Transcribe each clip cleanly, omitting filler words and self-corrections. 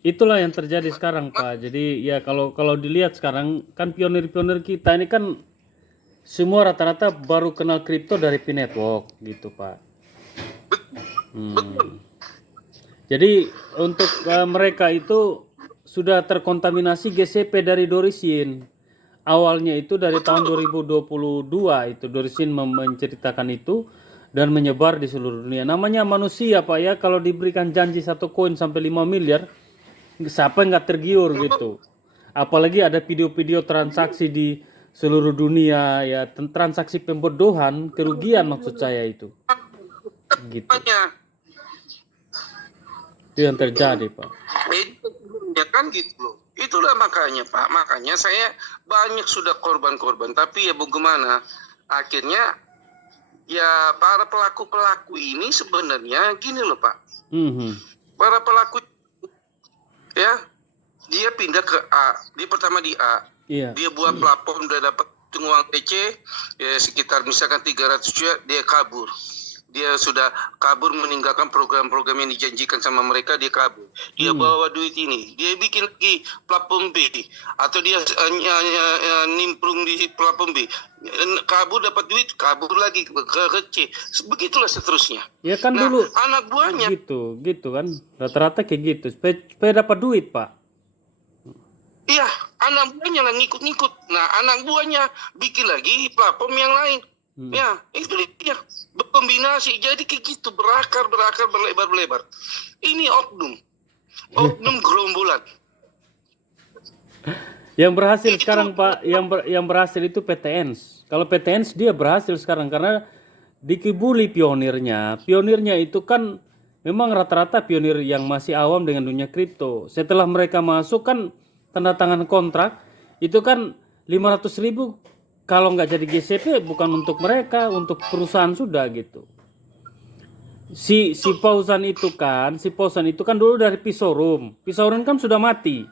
itulah yang terjadi sekarang Pak. Jadi ya kalau kalau dilihat sekarang kan pionir-pionir kita ini kan semua rata-rata baru kenal kripto dari P-Network gitu Pak. Betul. Hmm. Jadi untuk mereka itu sudah terkontaminasi GCP dari Dorisin. Awalnya itu dari tahun Betul. 2022 itu Dorisin menceritakan itu dan menyebar di seluruh dunia. Namanya manusia Pak ya, kalau diberikan janji satu koin sampai 5 miliar, siapa yang nggak tergiur gitu. Apalagi ada video-video transaksi di seluruh dunia ya, transaksi pembodohan, kerugian maksud saya itu. Gitu. Banyak. Itu yang terjadi Pak. Ya kan gitu loh. Itulah makanya Pak, makanya saya banyak sudah korban-korban. Tapi ya bagaimana? Akhirnya ya para pelaku-pelaku ini sebenarnya gini loh Pak. Mhm. Para pelaku ya, dia pindah ke A. Dia pertama di A. Iya. Dia buat platform, udah dapat uang PC ya, sekitar misalkan 300 juta, dia kabur. Dia sudah kabur meninggalkan program-program yang dijanjikan sama mereka, dia kabur. Dia bawa duit ini, dia bikin lagi platform B, atau dia nimprung di platform B, kabur dapat duit, kabur lagi ke C. Begitulah seterusnya. Ya kan Nah, dulu anak buahnya gitu kan. Rata-rata kayak gitu. Supaya dapat duit, Pak. iya, anak buahnya lah ngikut-ngikut. Nah, anak buahnya bikin lagi platform yang lain. Ya, itu dia. Berkombinasi. Jadi kayak gitu. Berakar, berlebar. Ini oknum. Oknum gerombolan. Yang berhasil Itu sekarang, Pak, yang berhasil itu PTNs. Kalau PTNs dia berhasil sekarang karena dikibuli pionirnya. Pionirnya itu kan memang rata-rata pionir yang masih awam dengan dunia kripto. Setelah mereka masuk kan tanda tangan kontrak, itu kan 500.000 kalau nggak jadi GCP bukan untuk mereka, untuk perusahaan sudah gitu. Si Pausan itu kan dulu dari Pisorum. Pisorum kan sudah mati.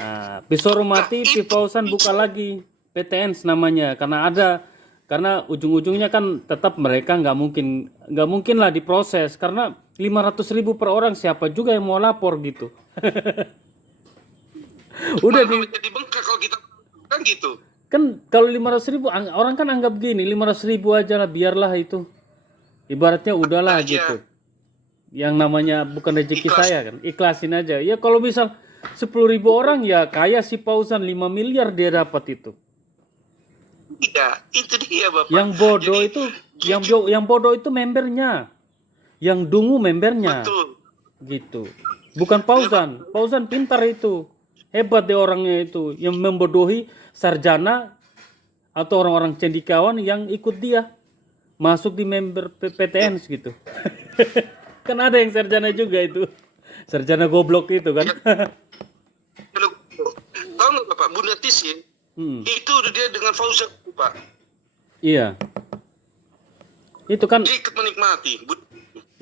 Nah, Pisorum nah, mati, itu Pifausan buka lagi PTNs namanya karena ujung-ujungnya kan tetap mereka nggak mungkin lah diproses karena 500.000 per orang siapa juga yang mau lapor gitu. Udah malah di menjadi bengkak kalau kita kan gitu. kan kalau 500.000 orang kan anggap gini 500.000 aja lah biarlah itu ibaratnya udahlah Aja gitu. Yang namanya bukan rezeki ikhlas. saya kan ikhlasin aja ya kalau misal 10.000 orang ya kaya si Pausan 5 miliar dia dapat itu. Iya, itu dia Bapak. Yang bodoh Jadi itu jujur, yang bodoh itu membernya, yang dungu membernya betul. gitu. Bukan Pausan. Pausan pintar itu. Hebat deh orangnya itu yang membodohi sarjana atau orang-orang cendekiawan yang ikut dia masuk di member PTN gitu. Kan ada yang sarjana juga itu. Sarjana goblok itu kan. Ya, tahu nggak Bapak, Bunda Tis ya, itu dia dengan Fauzan Pak. Iya. Itu kan Dia ikut menikmati.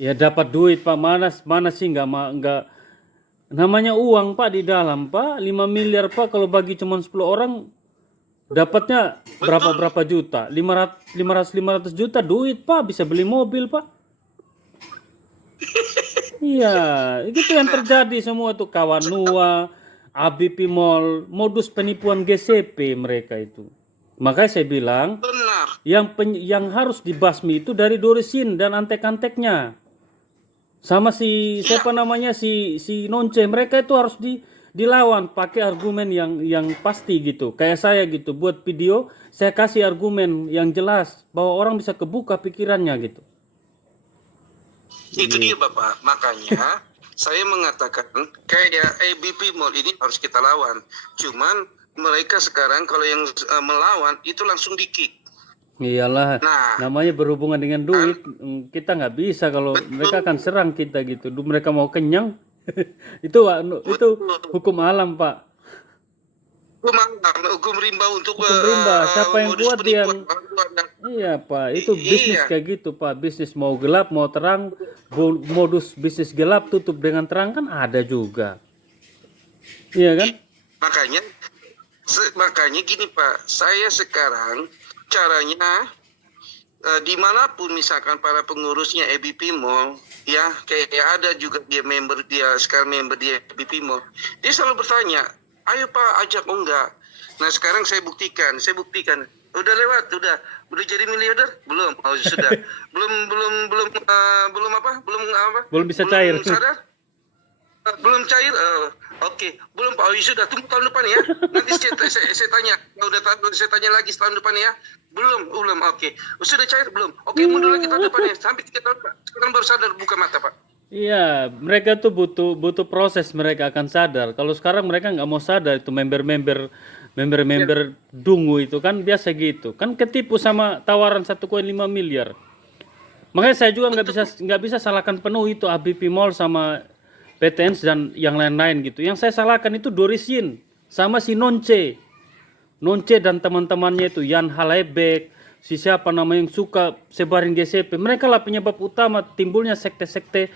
ya dapat duit Pak mana sih nggak namanya uang Pak di dalam Pak 5 miliar Pak kalau bagi cuma 10 orang dapatnya Betul. berapa juta 500 juta duit Pak bisa beli mobil Pak. Iya itu yang terjadi semua tuh kawan Nua ABP Mall modus penipuan GCP mereka itu. Makanya saya bilang Benar. yang harus dibasmi itu dari Dorisin dan antek-anteknya. Sama si Iya. siapa namanya si Nonce mereka itu harus dilawan pakai argumen yang pasti gitu. Kayak saya gitu buat video saya kasih argumen yang jelas bahwa orang bisa kebuka pikirannya gitu. Itu dia Bapak. Makanya saya mengatakan kayak ABP Mall ini harus kita lawan. Cuman mereka sekarang kalau yang melawan itu langsung di-kick. Iyalah, Nah, namanya berhubungan dengan duit, kita nggak bisa kalau mereka akan betul. serang kita gitu. Mereka mau kenyang, itu Betul. hukum alam Pak. Hukum rimba untuk Hukum rimba, siapa yang modus kuat penipuan. yang iya Pak, itu bisnis Iya, kayak gitu Pak. Bisnis mau gelap mau terang, modus bisnis gelap tutup dengan terang kan ada juga. Iya kan? makanya makanya gini Pak, saya sekarang caranya dimanapun misalkan para pengurusnya EBP Mall, ya kayak ada juga dia sekarang member dia EBP Mall, dia selalu bertanya, ayo Pak ajak, oh enggak. Nah sekarang saya buktikan, udah lewat, udah jadi miliarder belum? Oh sudah, Belum bisa cair. belum sadar. Belum cair, oke. Belum Pak, oh, sudah tunggu tahun depan ya. Nanti saya tanya, saya tanya lagi tahun depan ya. Belum, oke. Sudah cair belum? Oke, mundur lagi tahun depan ya. Sampai 3 tahun Pak. Sekarang baru sadar buka mata Pak. Iya, mereka tuh butuh proses, mereka akan sadar. Kalau sekarang mereka nggak mau sadar, itu member dungu itu kan biasa gitu. Kan ketipu sama tawaran 1,5 miliar. Makanya saya juga nggak bisa salahkan penuh itu ABP Mall sama PTN dan yang lain-lain gitu. Yang saya salahkan itu Dorisin sama si Nonce dan teman-temannya itu Yan Halebek, si siapa namanya yang suka sebarin GCP. Mereka lah penyebab utama timbulnya sekte-sekte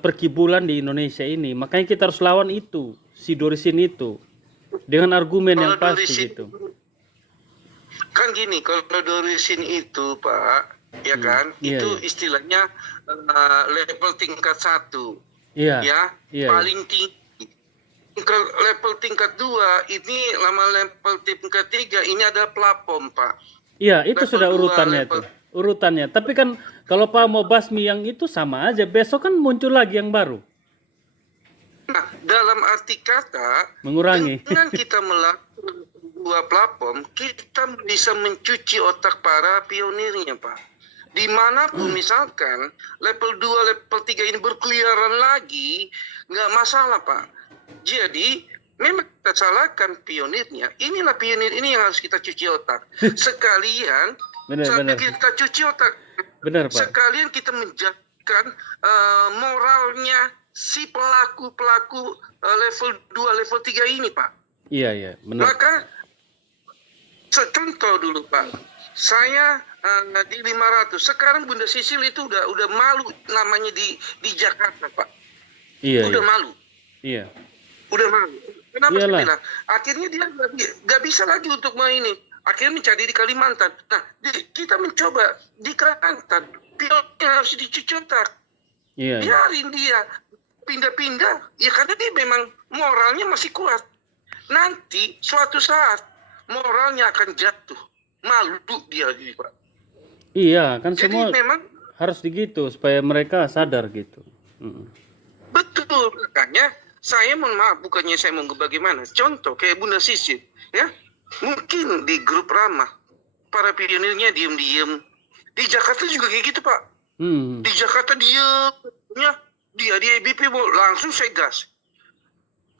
perkibulan di Indonesia ini. Makanya kita harus lawan itu, si Dorisin itu, dengan argumen yang pasti gitu. Kan gini, kalau Dorisin itu Pak, ya kan, itu istilahnya level tingkat 1. Iya. Paling tinggi. Level tingkat 2 ini level tingkat 3 ini ada platform Pak. Iya, itu level sudah urutannya. Tapi kan kalau Pak mau basmi yang itu sama aja, besok kan muncul lagi yang baru. Nah, dalam arti kata mengurangi. Dengan kita melakukan 2 platform, kita bisa mencuci otak para pionirnya Pak. Dimanapun misalkan level 2, level 3 ini berkeliaran lagi, nggak masalah Pak. Jadi memang kita salahkan pionirnya. Inilah pionir ini yang harus kita cuci otak. Sekalian kita cuci otak. Benar Pak. Sekalian kita menjaga moralnya si pelaku level 2, level 3 ini Pak. Iya, benar. Maka contoh dulu Pak. Saya di 500. Sekarang Bunda Sisil itu udah malu namanya di Jakarta, Pak. Iya. Udah malu. Iya. Udah malu. Kenapa saya bilang? Akhirnya dia nggak bisa lagi untuk main ini. Akhirnya mencari di Kalimantan. Nah, kita mencoba di Kalimantan. Pionir harus dicuci otak. Iya. Biarin dia pindah-pindah. Ya karena dia memang moralnya masih kuat. Nanti suatu saat moralnya akan jatuh. Malu dia gitu Pak. Iya, kan jadi semua memang harus begitu supaya mereka sadar gitu. Betul, makanya saya mohon maaf, bukannya saya mau bagaimana. Contoh kayak Bunda Sisil, ya mungkin di grup ramah para pionirnya diem-diem. Di Jakarta juga kayak gitu Pak. Di Jakarta diemnya dia di EBP langsung saya gas.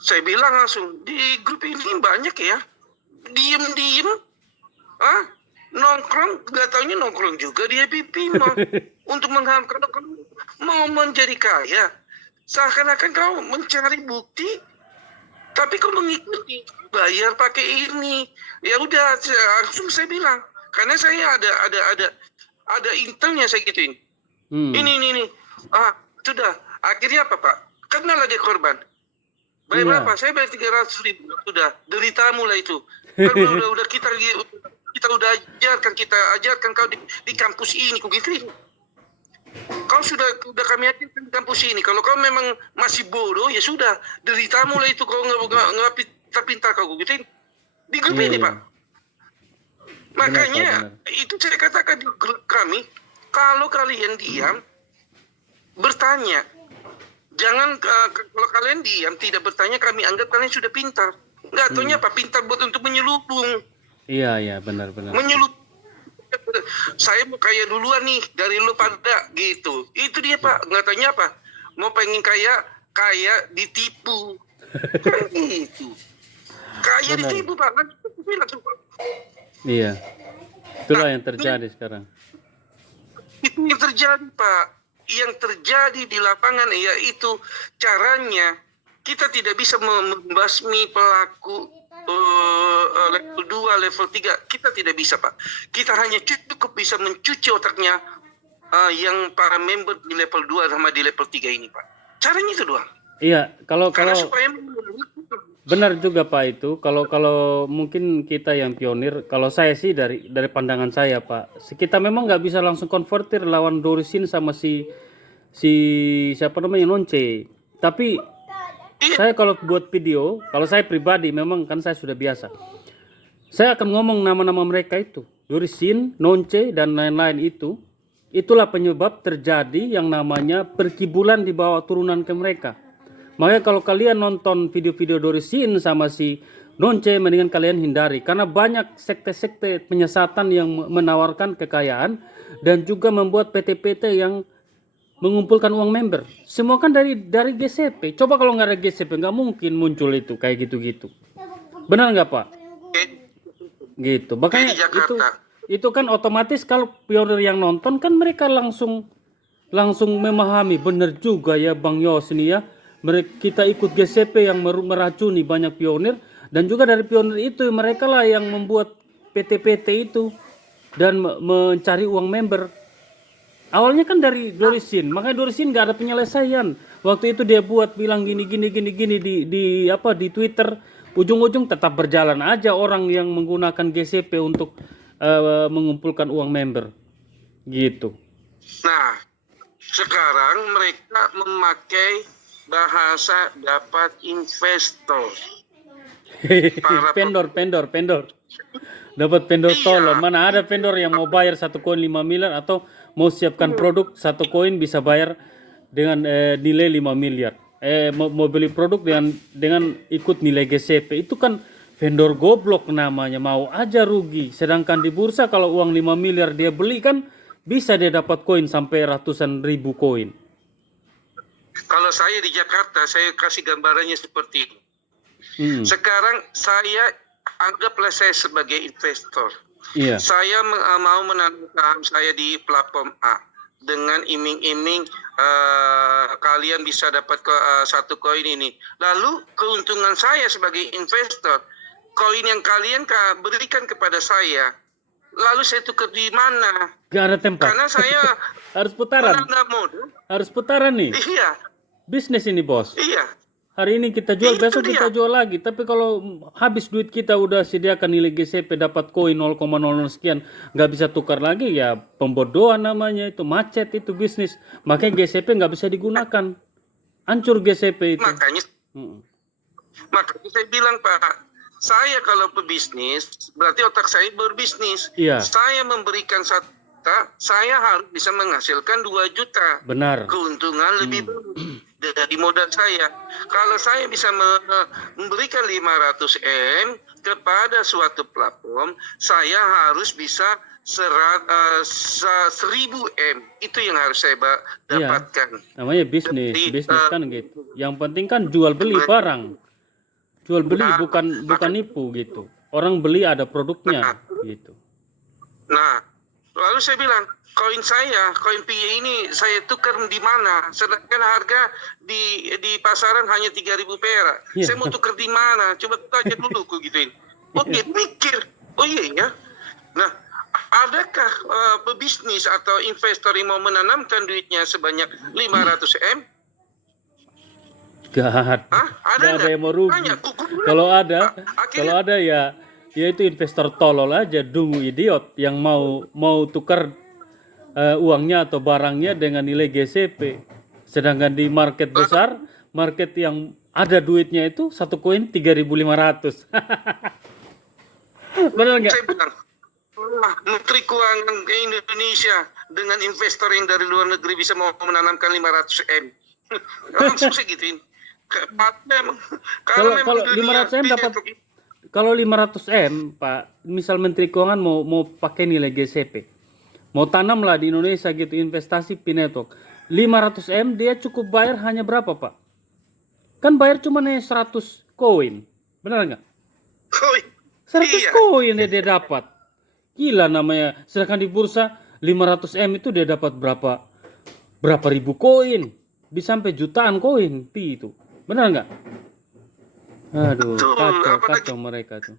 Saya bilang langsung di grup ini banyak ya diem-diem. Nongkrong, nggak taunya nongkrong juga dia pipi untuk menghamkan mau menjadi kaya. Seakan-akan kau mencari bukti, tapi kau mengikuti bayar pakai ini. Ya udah, langsung saya bilang, karena saya ada intelnya saya gituin. Ini. Sudah. Akhirnya apa Pak? Kenalah dia korban. Bayar berapa? Saya bayar 300.000. Sudah, deritamu lah itu. Kan udah kita udah ajarkan kau di kampus ini, kok gitu. Kau sudah kami ajarkan di kampus ini. Kalau kau memang masih bodoh, ya sudah, deritamu lah itu. Kau nggak pintar kau gitu. Di grup ini Pak. Makanya itu saya katakan di grup kami, kalau kalian diam, bertanya. Jangan kalau kalian diam tidak bertanya, kami anggap kalian sudah pintar. Nggak taunya apa pintar buat untuk menyelubung. Iya, benar. Menyelup. Saya mau kaya duluan nih dari lu pada gitu. Itu dia Pak, nggak tanya apa. Mau pengen kaya ditipu. Kan gitu. Kaya ditipu Pak. Iya. Itulah yang terjadi sekarang. Itu yang terjadi Pak. Yang terjadi di lapangan yaitu caranya kita tidak bisa membasmi pelaku level 2, level 3, kita tidak bisa Pak. Kita hanya cukup bisa mencuci otaknya yang para member di level 2 sama di level 3 ini Pak. Caranya itu doang. Iya, kalau supaya Benar juga Pak itu. Kalau mungkin kita yang pionir, kalau saya sih dari pandangan saya Pak, kita memang nggak bisa langsung konvertir lawan Dorisin sama si siapa namanya Nonce. Tapi Iya, saya kalau buat video, kalau saya pribadi memang kan saya sudah biasa. Saya akan ngomong nama-nama mereka itu, Dorisin, Nonce dan lain-lain itu. Itulah penyebab terjadi yang namanya perkibulan di bawah turunan ke mereka. Makanya kalau kalian nonton video-video Dorisin sama si Nonce, mendingan kalian hindari. Karena banyak sekte-sekte penyesatan yang menawarkan kekayaan dan juga membuat PT-PT yang mengumpulkan uang member. Semua kan dari GCP. Coba kalau nggak ada GCP, nggak mungkin muncul itu kayak gitu-gitu. Benar nggak Pak? kayak Gitu. kayak Makanya di Jakarta. itu kan otomatis kalau pionir yang nonton kan mereka langsung memahami benar juga ya Bang Yos ini ya. Kita ikut GCP yang meracuni banyak pionir dan juga dari pionir itu mereka lah yang membuat PT-PT itu dan mencari uang member. Awalnya kan dari Dorisin, makanya Dorisin nggak ada penyelesaian. Waktu itu dia buat bilang gini di Twitter, ujung-ujung tetap berjalan aja orang yang menggunakan GCP untuk mengumpulkan uang member, gitu. Nah, sekarang mereka memakai bahasa dapat investor. Vendor. Dapat vendor Iya. tolong. Mana ada vendor yang mau bayar satu koin 5 miliar atau mau siapkan produk satu koin bisa bayar dengan nilai 5 miliar. Mau beli produk dengan ikut nilai GCP. Itu kan vendor goblok namanya, mau aja rugi. Sedangkan di bursa kalau uang 5 miliar dia beli kan bisa dia dapat koin sampai ratusan ribu koin. Kalau saya di Jakarta, saya kasih gambarannya seperti ini. Sekarang saya anggaplah saya sebagai investor. Iya. Saya mau menanam saham saya di platform A dengan iming-iming kalian bisa dapat satu koin ini. Lalu keuntungan saya sebagai investor, koin yang kalian berikan kepada saya, lalu saya tukar di mana? Gak ada tempat. Karena saya Harus putaran. menanam modal. Harus putaran nih. Iya, Bisnis ini bos. iya. Hari ini kita jual, Itu besok dia. kita jual lagi. Tapi kalau habis duit kita udah sediakan nilai GCP dapat koin 0,00 sekian, nggak bisa tukar lagi ya pembodohan namanya itu, macet itu bisnis. Makanya GCP nggak bisa digunakan. Hancur GCP itu. Makanya saya bilang Pak, saya kalau pebisnis berarti otak saya berbisnis. Iya. Saya memberikan 1 juta, saya harus bisa menghasilkan 2 juta. Benar. Keuntungan lebih bagus dari modal saya. Kalau saya bisa memberikan 500 M kepada suatu platform, saya harus bisa 1000 M. Itu yang harus saya dapatkan. Namanya bisnis. Jadi, Bisnis kan gitu. Yang penting kan jual beli barang. Jual beli bukan nipu gitu. Orang beli ada produknya gitu. Nah, lalu saya bilang, koin PY ini saya tukar di mana? Sedangkan harga di pasaran hanya 3.000 perak. Iya. Saya mau tukar di mana? Coba tanya dulu ku gituin. Oke, mikir. Oh iya ya. Nah, adakah pebisnis atau investor yang mau menanamkan duitnya sebanyak 500 M? Gak ada. Hah? Gak ada yang mau rugi. Tanya, Kalau ada akhirnya, ya itu investor tolol aja, dungu idiot yang mau tukar uangnya atau barangnya dengan nilai GCP. Sedangkan di market besar, market yang ada duitnya itu satu koin 3.500. Benar nggak? saya bilang, Menteri Keuangan Indonesia dengan investor yang dari luar negeri bisa mau menanamkan 500 M. Langsung saya gituin. Kalau 500 M dapat, kalau 500 M Pak, misal Menteri Keuangan mau pakai nilai GCP, mau tanamlah di Indonesia gitu, investasi Pinetok, 500 M dia cukup bayar hanya berapa Pak? Kan bayar cuma 100 koin, benar nggak? 100 koin dia dapat. Gila namanya. Sedangkan di bursa 500 M itu dia dapat berapa ribu koin, bisa sampai jutaan koin pi itu. Benar nggak? Aduh, kacau mereka tuh.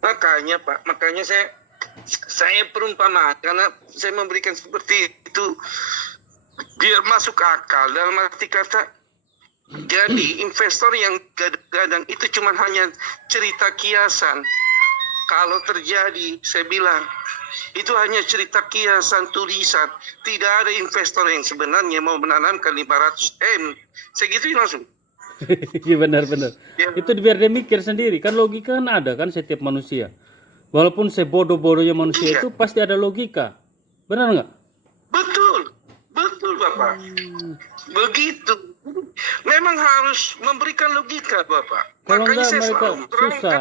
Makanya Pak, saya perumpamaan karena saya memberikan seperti itu biar masuk akal, dalam arti kata Jadi investor yang gadang-gadang itu cuma hanya cerita kiasan. Kalau terjadi, saya bilang, itu hanya cerita kiasan tulisan. Tidak ada investor yang sebenarnya mau menanamkan 500 M. Segituin langsung. Iya benar-benar. Ya. Itu biar dia mikir sendiri. Kan logika kan ada kan setiap manusia. Walaupun sebodoh-bodohnya manusia Iya. itu pasti ada logika. Benar nggak? Betul, betul Bapak. Begitu. Memang harus memberikan logika Bapak. Kalau Makanya enggak saya mereka selalu menerangkan. susah.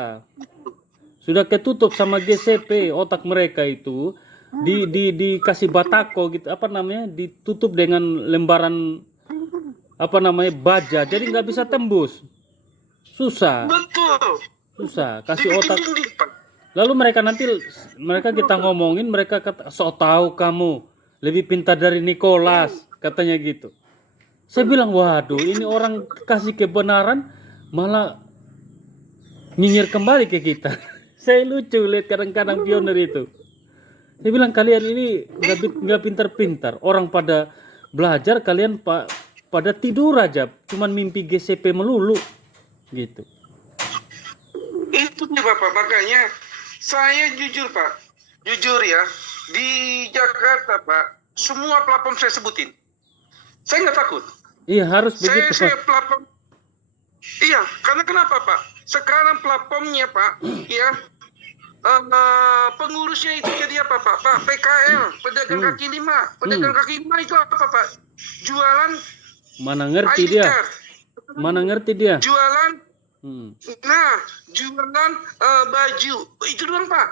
Sudah ketutup sama GCP otak mereka itu dikasih batako gitu apa namanya ditutup dengan lembaran apa namanya baja jadi nggak bisa tembus susah kasih Dibikin otak dinding Pak. lalu mereka kita ngomongin mereka kata sok tahu kamu lebih pintar dari Nicholas katanya gitu saya bilang waduh ini orang kasih kebenaran malah nyinyir kembali ke kita. Saya lucu lihat kadang-kadang pionir itu. Saya bilang kalian ini nggak pintar-pintar. Orang pada belajar kalian pada tidur aja, cuman mimpi GCP melulu, gitu. Itu nih Bapak, makanya saya jujur Pak, jujur ya, di Jakarta Pak, semua platform saya sebutin. Saya nggak takut. Iya harus begitu Saya Pak. platform. Iya, karena kenapa Pak? Sekarang platformnya Pak, ya pengurusnya itu jadi apa Pak? Pak PKL, pedagang kaki lima. Pedagang kaki lima itu apa Pak? Jualan Mana ngerti ID dia? card. Mana ngerti dia? Jualan, jualan baju. Itu doang Pak.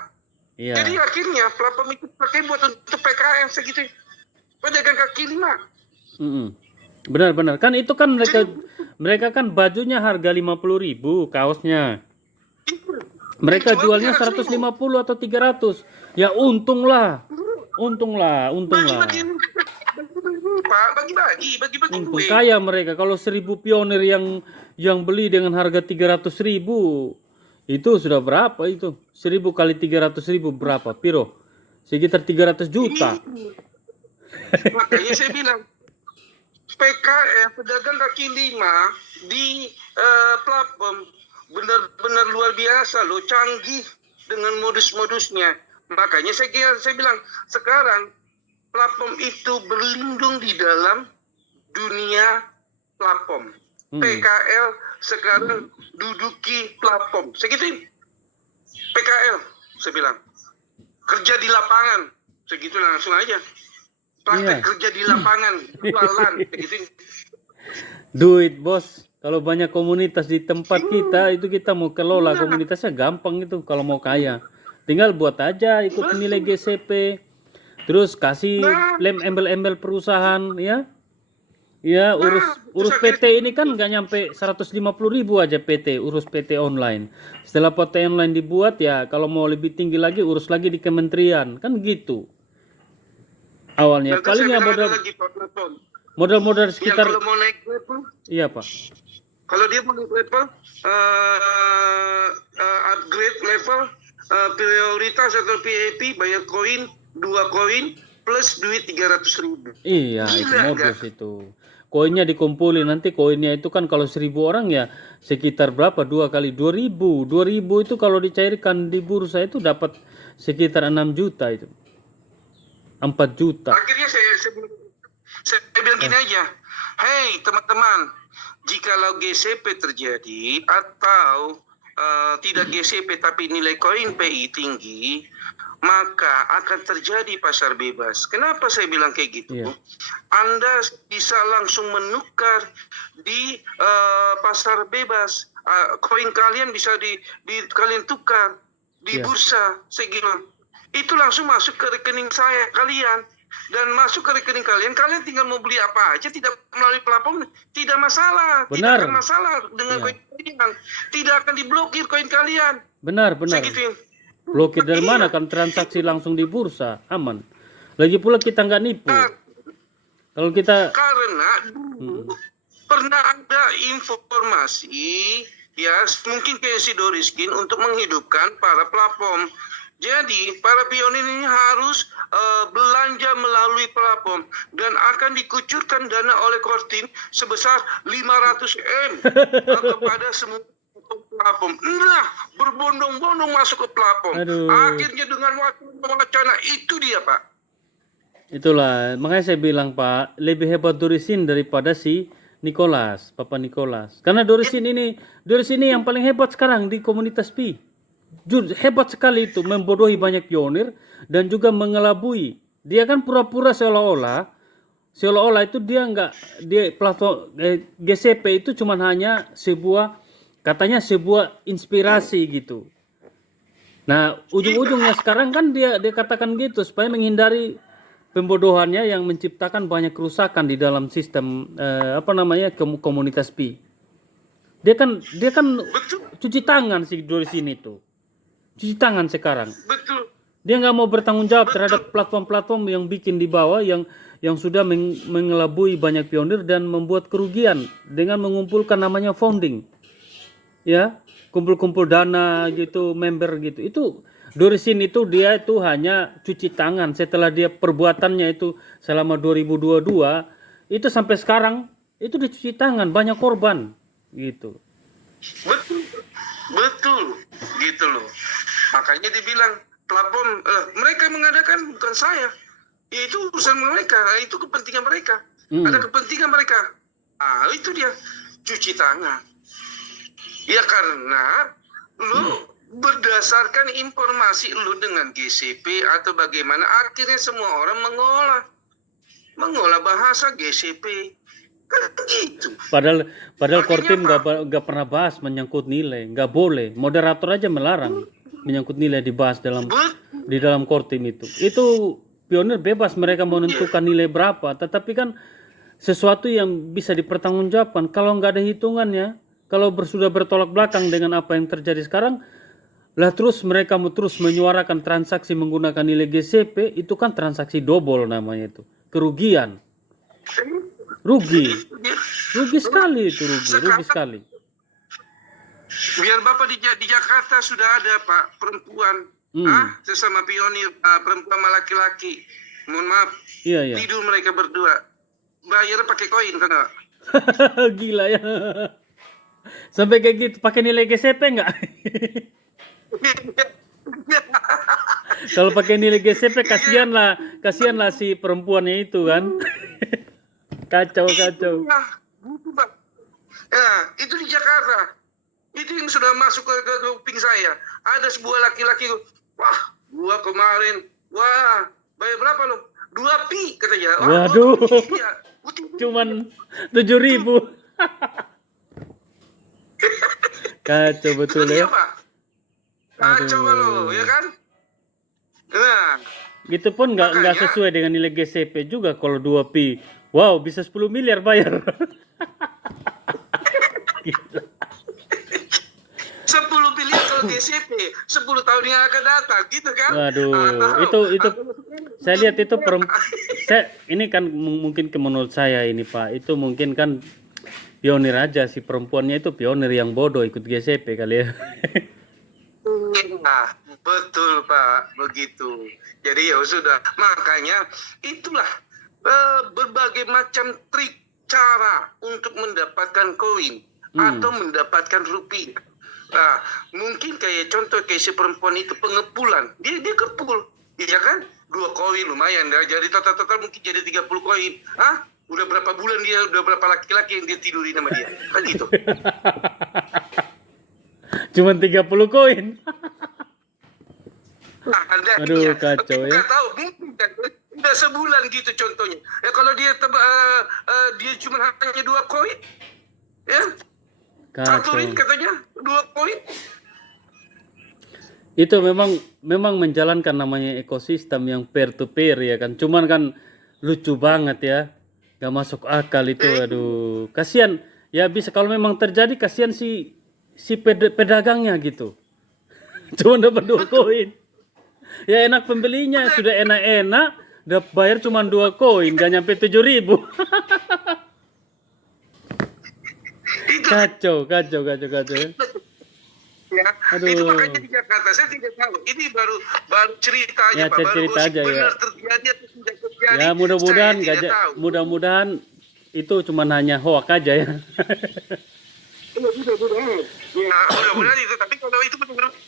Iya. Jadi akhirnya platform itu pakai buat untuk PKL segitu. Pedagang kaki lima. Benar-benar kan itu kan mereka kan bajunya harga 50.000 kaosnya. Mereka jualnya 150 atau 300. Ya untunglah. Bagi-bagi Pak, bagi-bagi Untung duit. kaya mereka. Kalau 1.000 pionir yang beli dengan harga 300.000 itu sudah berapa itu? 1.000 kali 300.000 berapa? Piro? Sekitar 300 juta. Makanya saya bilang PKL pedagang kaki lima di platform benar-benar luar biasa loh, canggih dengan modus-modusnya. Makanya saya bilang sekarang platform itu berlindung di dalam dunia platform. PKL sekarang duduki platform. Segituin. PKL saya bilang kerja di lapangan. Segitu langsung aja. Praktek kerja di lapangan, jualan, segituin. Duit bos. Kalau banyak komunitas di tempat kita itu kita mau kelola komunitasnya gampang itu kalau mau kaya. Tinggal buat aja ikut nilai GCP. Terus kasih embel-embel perusahaan ya. Ya urus PT ini kan nggak nyampe 150.000 aja PT urus PT online. Setelah PT online dibuat ya kalau mau lebih tinggi lagi urus lagi di kementerian kan gitu. Awalnya paling ya modal sekitar. Kalau mau naik level, iya Pak. Kalau dia mau naik level, upgrade level, prioritas atau PAP bayar koin 2 koin plus duit 300.000. Iya itu modus itu. Koinnya dikumpulin nanti koinnya itu kan kalau 1.000 orang ya sekitar berapa 2 kali 2.000 itu kalau dicairkan di bursa itu dapat sekitar 6 juta itu 4 juta. Akhirnya saya bilang gini aja, hey teman-teman, jikalau GCP terjadi atau tidak GCP tapi nilai koin PI tinggi, maka akan terjadi pasar bebas. Kenapa saya bilang kayak gitu? Iya. Anda bisa langsung menukar di pasar bebas. Koin kalian bisa kalian tukar di bursa. Saya bilang itu langsung masuk ke rekening kalian. Dan masuk ke rekening kalian tinggal mau beli apa aja tidak melalui platform, tidak masalah. Benar. Tidak akan masalah dengan koin kalian. Tidak akan diblokir koin kalian. Benar. Segitu. Blokir dari mana kan transaksi langsung di bursa aman. Lagi pula kita nggak nipu. Kalau kita karena pernah ada informasi ya mungkin kayak si Doriskin untuk menghidupkan para platform. Jadi para pionir ini harus belanja melalui platform dan akan dikucurkan dana oleh Kortim sebesar 500 M kepada semua platform. Nah, berbondong-bondong masuk ke platform. Aduh. Akhirnya dengan wacana itu dia, Pak. Itulah, makanya saya bilang Pak, lebih hebat Dorisin daripada si Nicholas, Papa Nicholas. Karena Dorisin ini yang paling hebat sekarang di komunitas Pi. Hebat sekali itu, membodohi banyak pionir dan juga mengelabui. Dia kan pura-pura seolah-olah itu dia platform GCP itu cuma hanya katanya sebuah inspirasi gitu. Nah, ujung-ujungnya sekarang kan dia katakan gitu supaya menghindari pembodohannya yang menciptakan banyak kerusakan di dalam sistem komunitas Pi. Dia kan cuci tangan sih dari sini tuh. Cuci tangan sekarang. Betul. Dia nggak mau bertanggung jawab terhadap platform-platform yang bikin di bawah yang sudah mengelabui banyak pionir dan membuat kerugian dengan mengumpulkan namanya founding. Ya, kumpul-kumpul dana gitu, member gitu. Itu Dorisin itu dia itu hanya cuci tangan setelah dia perbuatannya itu selama 2022 itu sampai sekarang itu dicuci tangan, banyak korban gitu. Betul gitu loh. Makanya dibilang platform mereka mengadakan bukan saya. Ya, itu urusan mereka, itu kepentingan mereka. Ada kepentingan mereka. Itu dia cuci tangan. Ya karena lu berdasarkan informasi lu dengan GCP atau bagaimana akhirnya semua orang mengolah bahasa GCP. Kan gitu. Padahal Kortim nggak pernah bahas menyangkut nilai, nggak boleh. Moderator aja melarang menyangkut nilai dibahas di dalam Kortim itu. Itu pionir bebas mereka menentukan nilai berapa, tetapi kan sesuatu yang bisa dipertanggungjawabkan. Kalau nggak ada hitungannya, kalau sudah bertolak belakang dengan apa yang terjadi sekarang, lah terus mereka terus menyuarakan transaksi menggunakan nilai GCP, itu kan transaksi double namanya itu, kerugian. Rugi sekali itu, rugi sekali. Biar Bapak di Jakarta sudah ada Pak perempuan, sesama pionir, perempuan sama laki-laki. Mohon maaf, iya. tidur mereka berdua, bayar pakai koin kan? Gila ya. Sampai kayak gitu, pakai nilai GCP enggak? Kalau pakai nilai GCP kasihan lah si perempuannya itu kan. Kacau. Ya, itu di Jakarta. Itu yang sudah masuk ke kuping saya. Ada sebuah laki-laki, wah, gua kemarin, wah, bayar berapa lo? 2 pi katanya. Waduh. Cuman 7.000. Kacau betul ya. Kacau lo, ya kan? Nah, gitu pun nggak sesuai dengan nilai GCP juga kalau 2 pi. Wow, bisa 10 miliar bayar. 10 miliar kalau GCP, 10 tahun yang akan datang, gitu kan? Waduh, itu saya lihat itu ini kan mungkin menurut saya ini Pak, itu mungkin kan pionir aja, si perempuannya itu pionir yang bodoh ikut GCP kali ya. Nah, betul Pak, begitu. Jadi ya sudah, makanya itulah berbagai macam trik cara untuk mendapatkan koin atau mendapatkan rupiah. Nah, mungkin kayak contoh kayak si perempuan itu pengepulan, dia kepul, iya kan? 2 koin lumayan, jadi total mungkin jadi 30 koin. Udah berapa bulan dia, udah berapa laki-laki yang dia tidurin sama dia, kan gitu. Cuman 30 koin. Aduh, kacau ya. Nggak tahu, mungkin kan udah sebulan gitu contohnya. Ya kalau dia dia cuma hanya 2 koin, ya. Kacau. 1 ring katanya 2 koin. Itu memang menjalankan namanya ekosistem yang peer to peer ya kan. Cuman kan lucu banget ya. Gak masuk akal itu, aduh. Kasihan ya, bisa kalau memang terjadi kasihan si pedagangnya gitu. Cuma dapat 2 koin. Ya enak pembelinya, sudah enak-enak, udah bayar cuma 2 koin, gak nyampe 7.000. Kacau. Ya. Aduh. Itu makanya di Jakarta saya tidak tahu. Ini baru cerita aja, Ya, Pak. Baru cerita gosip aja, ya. benar terjadi atau tidak terjadi. Ya mudah-mudahan saya tidak tahu. mudah-mudahan itu cuma hanya hoak aja ya. Mudah-mudahan. Ya, mudah-mudahan itu. Tapi kalau itu benar-benar terjadi.